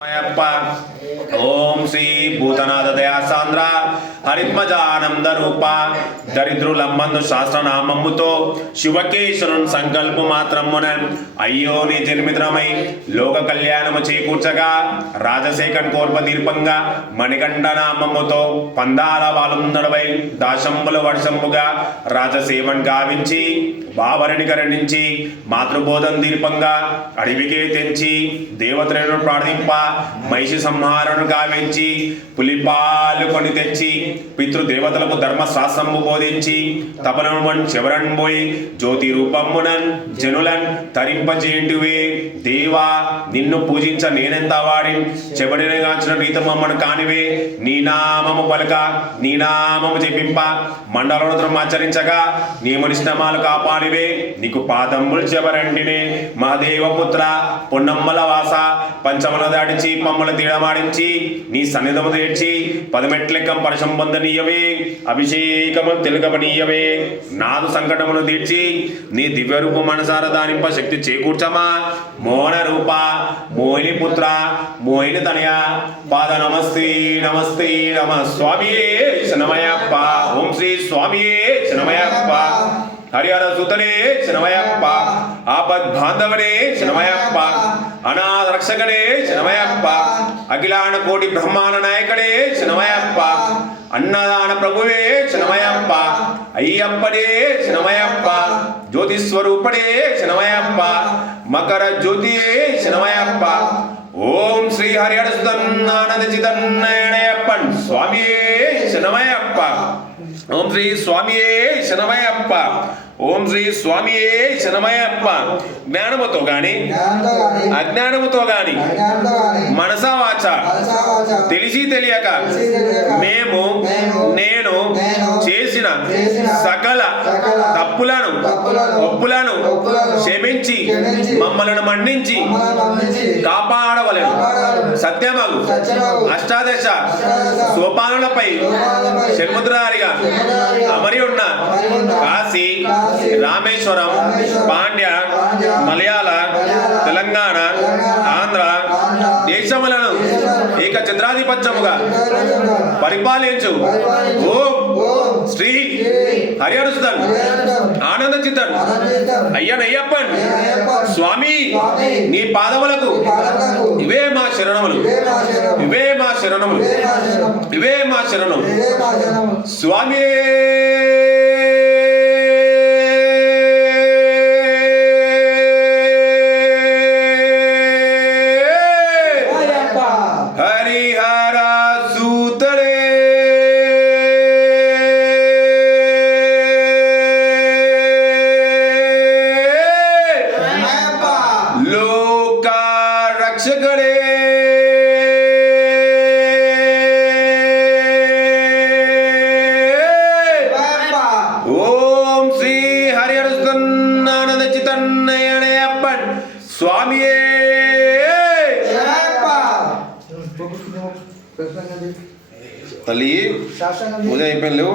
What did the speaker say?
ओम श्री भूतनाथ दया सांद्र हरित्मजानंद रूप दरिद्रुलंबंधु शास्त्र नाममुतो शिवकेशरुन संकल्प मात्रमुन अय्यो नी जन्मित्रमై लोक कल्याणము చేకూర్చగా రాజశేఖన్ కోర్ప దీర్పంగా మణికంఠ నామముతో పందాల వాలుందడవై దాశంబుల వర్షంబుగా రాజసేవన్ గావించి బావరిని కరణించి మాతృబోధం దీర్పంగా అడవికే తెంచి దేవతలను ప్రార్థింప మహిషి సంహారను గావించి పులిపాలు కొని తెచ్చి పితృదేవతలకు ధర్మశాస్త్రము బోధించి తపనమున్ చివరన్ పోయి జ్యోతి రూపమునన్ జనులన్ తరింపజేయుడివే దేవా నిన్ను పూజించ నేనెంత వాడి చెబడినగాంచిన రీతమమ్మను కానివే నీ నామము పలక నీ నామము చెప్పింప మండలం ఆచరించగా నియమనిష్టమాలు కాపాడివే నీకు పాదంబులు చెబరండినే మహాదేవపుత్ర పొన్నమ్మల వాస పంచమల దాడిచి పమ్మల తీడమాడించి నీ సన్నిధము తీర్చి పదమెట్లెక్కం పరశం పొందనీయవే అభిషేకము తెలుగబనీయవే నాదు సంకటమును తీర్చి నీ దివ్య రూప మనసార దానింప శక్తి చేకూర్చమా మోహన రూప మోహిని పుత్ర మోహిని తనయ పాద నమస్తే నమస్తే నమ స్వామియే శనమయప్ప ఓం శ్రీ స్వామియే శనమయప్ప హరిహర సుతనే శనమయప్ప ఆపద్ బాంధవనే శనమయప్ప అనాథ రక్షకనే శనమయప్ప అఖిలాండ కోటి బ్రహ్మాండ నాయకనే శనమయప్ప అన్నదాన ప్రభువే శనమయప్ప అయ్యప్పనే శనమయప్ప జ్యోతిస్వరూపడే శనమయప్ప మకర జ్యోతియే శనమయప్ప ఓం శ్రీ హరిహర సుతన్నానంద చితన్నయనయప్పన్ స్వామియే శనమయప్ప ఓం శ్రీ స్వామియే శనమయప్ప ఓం శ్రీ స్వామియే శనమయప్ప జ్ఞానముతో గాని అజ్ఞానముతో గాని మనసా వాచ తెలిసి తెలియక మేము నేను చేసిన సకల తప్పులను ఒప్పులను క్షమించి మమ్మలను మన్నించి కాపాడవలెను సత్యమగు అష్టాదశ సోపానులపై షణ్ముద్రధారిగా అమరి ఉన్న కాశీ రామేశ్వరం పాండ్య మలయాళ తెలంగాణ ఆంధ్ర దేశములను ఏక చంద్రాధిపత్యముగా పరిపాలించు ఓం శ్రీ హరిహర సుతన్ ఆనంద చిత్తన్ అయ్యనయ్యప్పన్ స్వామి నీ పాదములకు ఇవే మా శరణములు ఇవే మా శరణములు ఇవే మా శరణం స్వామి స్వామియే తల్లి పూజ అయిపోయింది లేవు